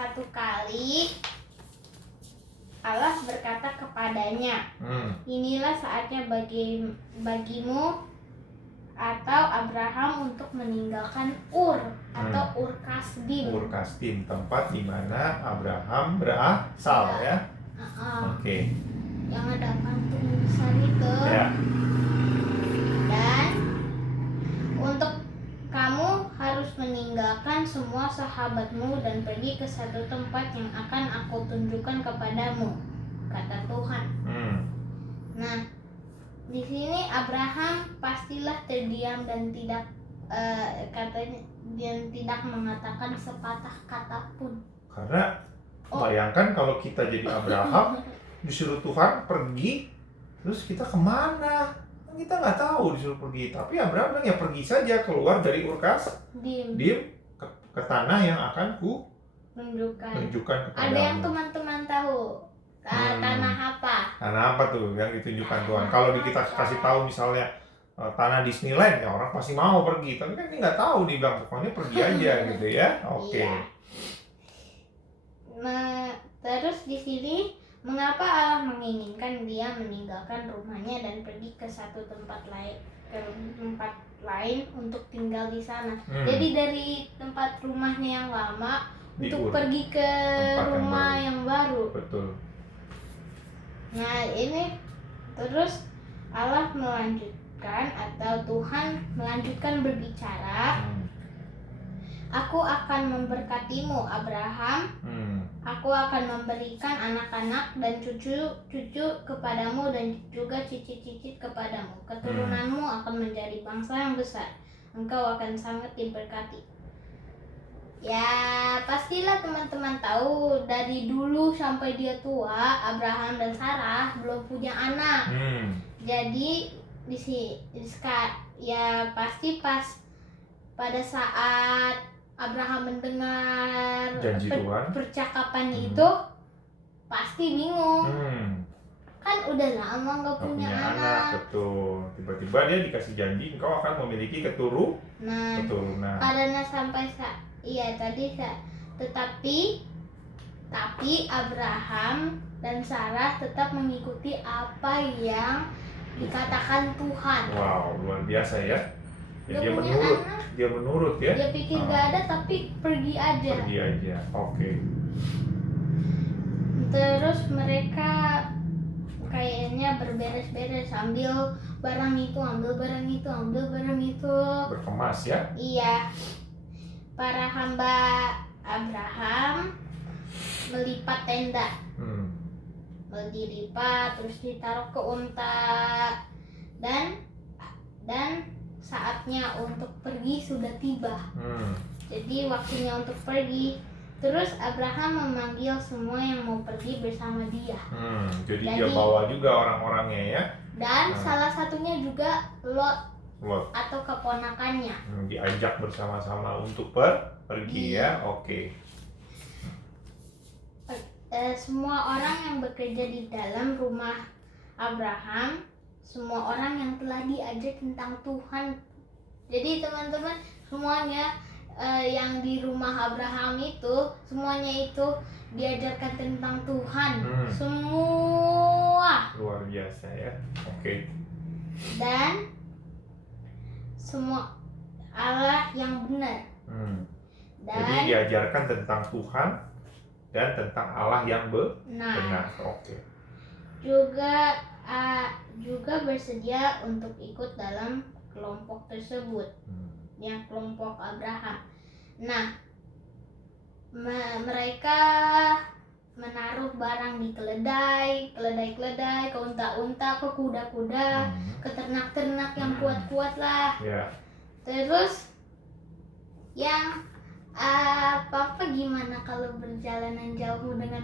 satu kali Allah berkata kepadanya, inilah saatnya bagimu atau Abraham untuk meninggalkan Ur atau Ur Kasdim. Ur Kasdim, tempat di mana Abraham berasal ya. Oke. Yang ada kantung besar itu. Ya. Dan untuk kamu harus meninggalkan semua sahabatmu dan pergi ke satu tempat yang akan aku tunjukkan kepadamu, kata Tuhan. Nah, di sini Abraham pastilah terdiam dan tidak tidak mengatakan sepatah kata pun. Karena bayangkan kalau kita jadi Abraham, disuruh Tuhan pergi, terus kita kemana? Kita nggak tahu disuruh pergi. Tapi Abraham bilang ya pergi saja, keluar dari Ur Kasdim ke tanah yang akan ku tunjukkan kepadamu. Ada yang teman-teman tahu tanah apa? Tanah apa tuh yang ditunjukkan Tuhan? Kalau kita kasih tahu misalnya tanah Disneyland, ya orang pasti mau pergi. Tapi kan dia nggak tahu, dia bilang pokoknya pergi aja gitu ya. Oke. Iya. Terus di sini mengapa Allah menginginkan dia meninggalkan rumahnya dan pergi ke satu tempat lain untuk tinggal di sana. Jadi dari tempat rumahnya yang lama untuk pergi ke rumah yang baru. Betul. Nah, ini terus Allah melanjutkan atau Tuhan melanjutkan berbicara. Aku akan memberkatimu Abraham. Aku akan memberikan anak-anak dan cucu-cucu kepadamu dan juga cicit-cicit kepadamu. Keturunanmu akan menjadi bangsa yang besar. Engkau akan sangat diberkati. Ya, pastilah teman-teman tahu dari dulu sampai dia tua, Abraham dan Sarah belum punya anak. Jadi di sini ya pasti pas pada saat Abraham mendengar percakapan itu pasti bingung. Kan udah lama nggak punya anak. Betul. Tiba-tiba dia dikasih janji engkau akan memiliki keturunan. Karena sampai tapi Abraham dan Sarah tetap mengikuti apa yang dikatakan Tuhan. Wow, luar biasa ya. Dia menurut ya. Dia pikir gak ada tapi pergi aja. Oke. Terus mereka kayaknya berberes-beres, ambil barang itu, ambil barang itu. Berkemas ya? Iya. Para hamba Abraham melipat tenda. Dilipat terus ditaruh ke unta dan saatnya untuk pergi sudah tiba. Jadi waktunya untuk pergi. Terus Abraham memanggil semua yang mau pergi bersama dia. Jadi dia bawa juga orang-orangnya ya. Dan salah satunya juga Lot atau keponakannya. Diajak bersama-sama untuk pergi ya. Oke. Semua orang yang bekerja di dalam rumah Abraham, semua orang yang telah diajak tentang Tuhan. Jadi teman-teman semuanya yang di rumah Abraham itu semuanya itu diajarkan tentang Tuhan. Semua luar biasa ya. Oke. Dan semua Allah yang benar. Jadi diajarkan tentang Tuhan dan tentang Allah yang benar. Oke. Juga bersedia untuk ikut dalam kelompok tersebut, yang kelompok Abraham. Nah, mereka menaruh barang di keledai, ke unta-unta, ke kuda-kuda, ke ternak-ternak yang kuat-kuat lah. Terus yang Papa gimana kalau berjalanan jauh dengan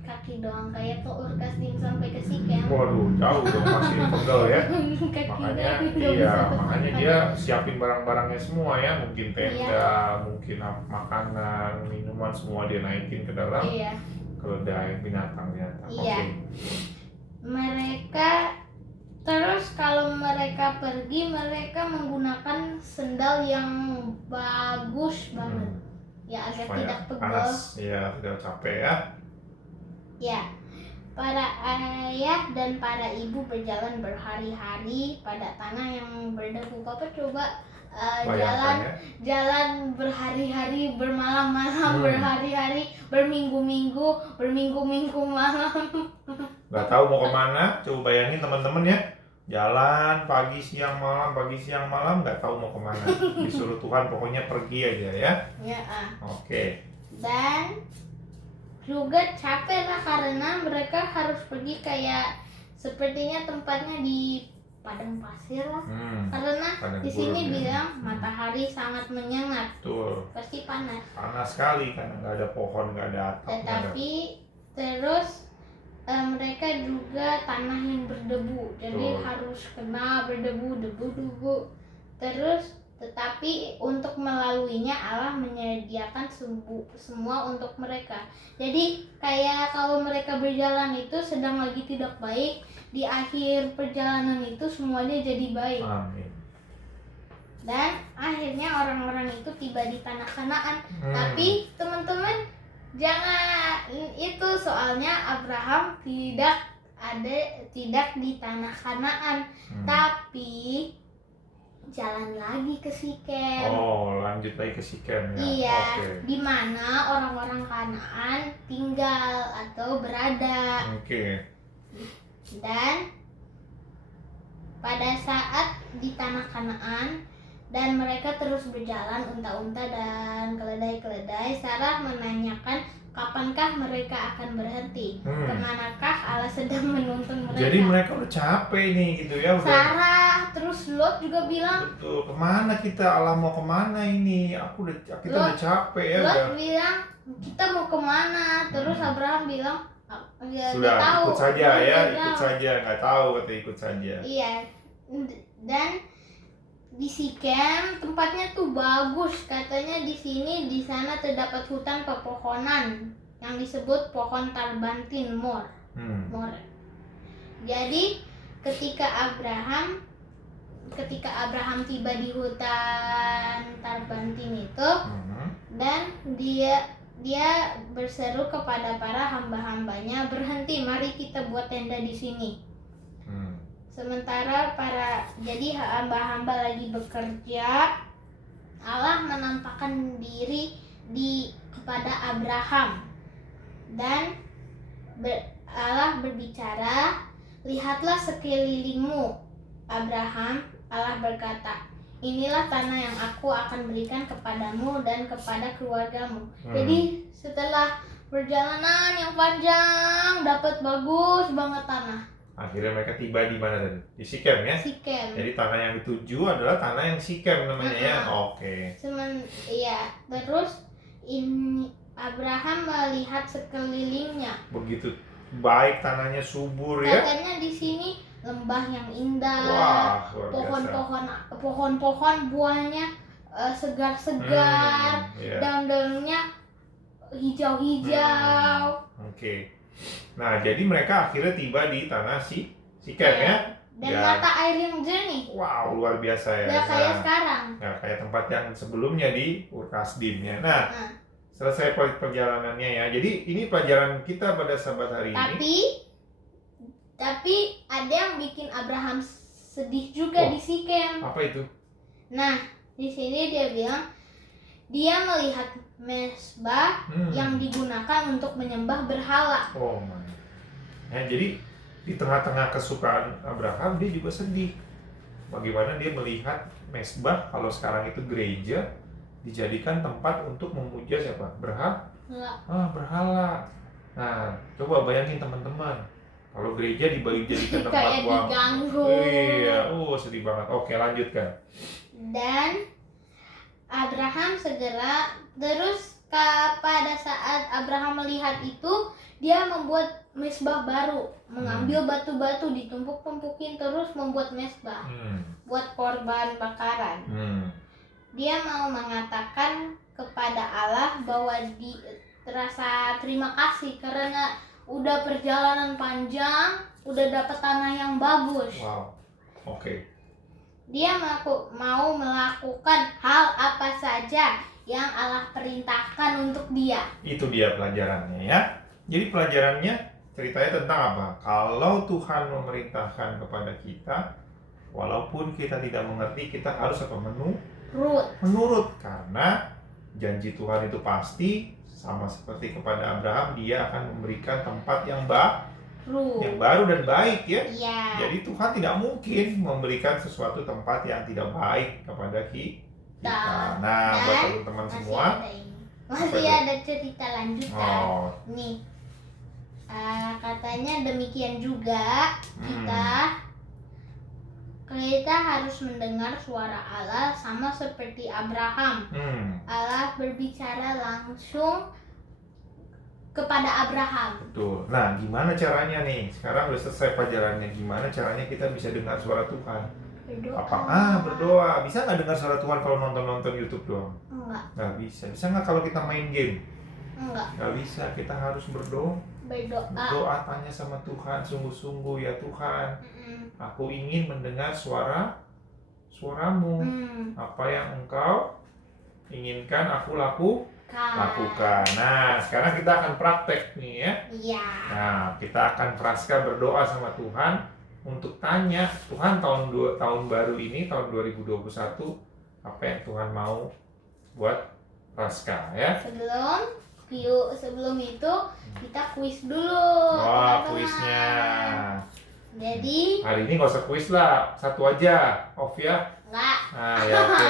kaki doang kayak ke Ur Kasdim sampai ke Sikem? Waduh, jauh dong, masih pegel ya. Makanya makanya dia siapin barang-barangnya semua ya, mungkin tenda, mungkin makanan, minuman semua dia naikin ke dalam keledai binatang-binatang. Mereka terus kalau mereka pergi mereka menggunakan sendal yang bagus banget. ya agar supaya tidak pegel. panas, ya tidak capek ya. Ya, para ayah dan para ibu berjalan berhari-hari pada tanah yang berdebu. Papa coba jalan berhari-hari, bermalam-malam, berhari-hari, berminggu-minggu malam. Nggak tahu mau kemana. Coba bayangin teman-teman ya, jalan pagi siang malam nggak tahu mau kemana. Disuruh Tuhan pokoknya pergi aja ya. Ya. Oke. Dan juga capek lah karena mereka harus pergi kayak sepertinya tempatnya di padang pasir lah. Karena di sini bilang matahari sangat menyengat. Betul. Pasti panas. Panas sekali karena nggak ada pohon, nggak ada atap. Tetapi terus mereka juga tanah yang berdebu, jadi harus kena berdebu. Terus tetapi untuk melaluinya Allah menyediakan semua untuk mereka. Jadi kayak kalau mereka berjalan itu sedang lagi tidak baik, di akhir perjalanan itu semuanya jadi baik. Amin. Dan akhirnya orang-orang itu tiba di tanah Kanaan. Tapi teman-teman jangan itu, soalnya Abraham tidak di tanah Kanaan, tapi jalan lagi ke Sikem. Oh, lanjut lagi ke Sikem ya. Iya, di mana orang-orang Kanaan tinggal atau berada. Dan pada saat di tanah Kanaan dan mereka terus berjalan unta-unta dan keledai-keledai, Sarah menanyakan kapankah mereka akan berhenti? Kemanakah Allah sedang menuntun mereka? Jadi mereka udah capek nih gitu ya. Sarah, terus Lot juga bilang, betul, kemana kita? Allah mau kemana ini? Kita udah capek ya. Lot bilang, kita mau kemana? Terus Abraham bilang, sudah tahu. Ikut saja ya, ikut saja, nggak tahu kata ikut saja. Iya, dan di Sikem tempatnya tuh bagus, katanya di sana terdapat hutan pepohonan yang disebut pohon Tarbantin Mor. Jadi ketika Abraham tiba di hutan Tarbantin itu, dan dia berseru kepada para hamba-hambanya, berhenti, mari kita buat tenda di sini. Sementara jadi hamba-hamba lagi bekerja, Allah menampakkan diri kepada Abraham dan Allah berbicara, lihatlah sekelilingmu Abraham. Allah berkata, inilah tanah yang aku akan berikan kepadamu dan kepada keluargamu. Jadi setelah perjalanan yang panjang, dapat bagus banget tanah. Akhirnya mereka tiba di mana tadi? Di Sikem ya? Sikem. Jadi tanah yang dituju adalah tanah yang Sikem namanya ya? Iya, terus Abraham melihat sekelilingnya. Begitu baik tanahnya, subur ya? Katanya di sini lembah yang indah. Wah, pohon-pohon buahnya segar-segar, daun-daunnya hijau-hijau. Nah, jadi mereka akhirnya tiba di tanah Sikem ya? Dan mata air yang jernih. Wow, luar biasa ya. Nggak kayak sekarang. Nggak kayak tempat yang sebelumnya di Ur Kasdim ya. Nah, selesai perjalanannya ya. Jadi ini pelajaran kita pada sahabat hari ini. Tapi ada yang bikin Abraham sedih juga di Sikem. Apa itu? Nah, di sini dia bilang dia melihat mesbah yang digunakan untuk menyembah berhala. Jadi di tengah-tengah kesukaan Abraham, dia juga sedih. Bagaimana dia melihat mesbah, kalau sekarang itu gereja, dijadikan tempat untuk memuja siapa? Berhala. Nah, coba bayangin teman-teman, kalau gereja dijadikan tempat kayak diganggu. Iya, sedih banget. Oke, lanjutkan. Dan Abraham segera, terus pada saat Abraham melihat itu, dia membuat mesbah baru, mengambil batu-batu, ditumpuk-tumpukin, terus membuat mesbah buat korban bakaran. Dia mau mengatakan kepada Allah bahwa rasa terima kasih karena udah perjalanan panjang, udah dapat tanah yang bagus. Dia mau melakukan hal apa saja yang Allah perintahkan untuk dia. Itu dia pelajarannya ya. Jadi pelajarannya ceritanya tentang apa? Kalau Tuhan memerintahkan kepada kita, walaupun kita tidak mengerti, kita harus apa? Menurut. Karena janji Tuhan itu pasti, sama seperti kepada Abraham, dia akan memberikan tempat yang baru dan baik ya. Jadi Tuhan tidak mungkin memberikan sesuatu tempat yang tidak baik kepada kita. Nah, buat teman-teman semua, masih ada cerita lanjutan. Nih, katanya demikian juga kita harus mendengar suara Allah sama seperti Abraham. Allah berbicara langsung kepada Abraham. Betul. Nah, gimana caranya nih? Sekarang udah selesai pelajarannya. Gimana caranya kita bisa dengar suara Tuhan? Berdoa. Berdoa. Bisa nggak dengar suara Tuhan kalau nonton YouTube doang? Enggak. Nggak bisa. Bisa nggak kalau kita main game? Enggak. Nggak bisa. Kita harus berdoa, tanya sama Tuhan sungguh-sungguh, ya Tuhan, aku ingin mendengar suaramu. Apa yang Engkau inginkan aku lakukan. Nah, sekarang kita akan praktek nih ya. Iya. Nah, kita akan Praska berdoa sama Tuhan untuk tanya, Tuhan, tahun baru ini, tahun 2021, apa yang Tuhan mau buat Praska ya. Sebelum itu kita kuis dulu. Kuisnya. Jadi hari ini nggak usah kuis lah, satu aja, off ya. Enggak. Nah, ya oke.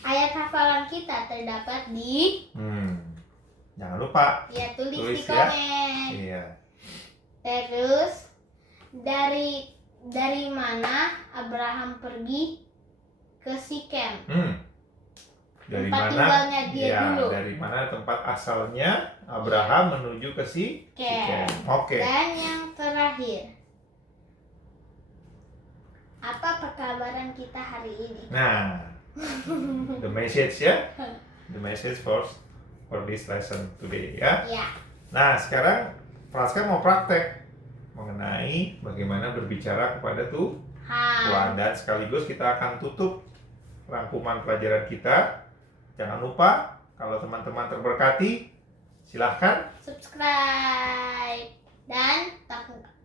Ayat hafalan kita terdapat di jangan lupa ya tulis di ya. komen. Iya. Terus dari mana Abraham pergi ke Sikem? Dari tempat mana tinggalnya dia dulu. Dari mana tempat asalnya Abraham menuju ke Sikem. Oke. Dan yang terakhir, apa pekabaran kita hari ini? Nah, the message ya, the message for this lesson today ya. Nah, sekarang Praska mau praktek mengenai bagaimana berbicara kepada Tuhan, dan sekaligus kita akan tutup rangkuman pelajaran kita. Jangan lupa, kalau teman-teman terberkati, silahkan subscribe dan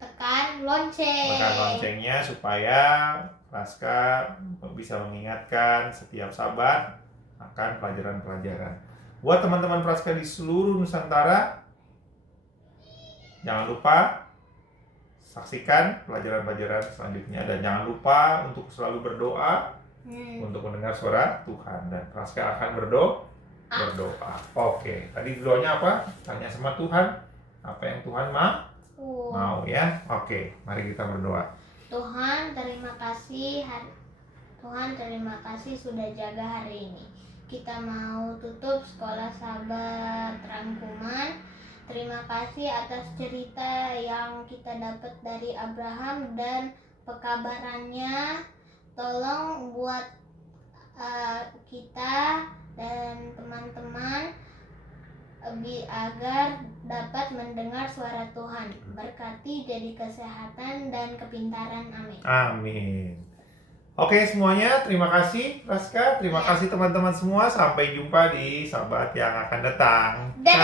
tekan lonceng. Tekan loncengnya supaya Praska bisa mengingatkan setiap sahabat akan pelajaran-pelajaran. Buat teman-teman Praska di seluruh Nusantara, jangan lupa saksikan pelajaran-pelajaran selanjutnya, dan jangan lupa untuk selalu berdoa untuk mendengar suara Tuhan, dan Praska akan berdoa. Oke, tadi doanya apa? Tanya sama Tuhan apa yang Tuhan mau ya. Oke, mari kita berdoa. Tuhan, terima kasih sudah jaga hari ini. Kita mau tutup sekolah sahabat rangkuman. Terima kasih atas cerita yang kita dapat dari Abraham dan pekabarannya. Tolong buat kita dan teman-teman agar dapat mendengar suara Tuhan. Berkati jadi kesehatan dan kepintaran. Amin. Amin. Oke semuanya, terima kasih Praska, terima kasih teman-teman semua. Sampai jumpa di sahabat yang akan datang. Dadah.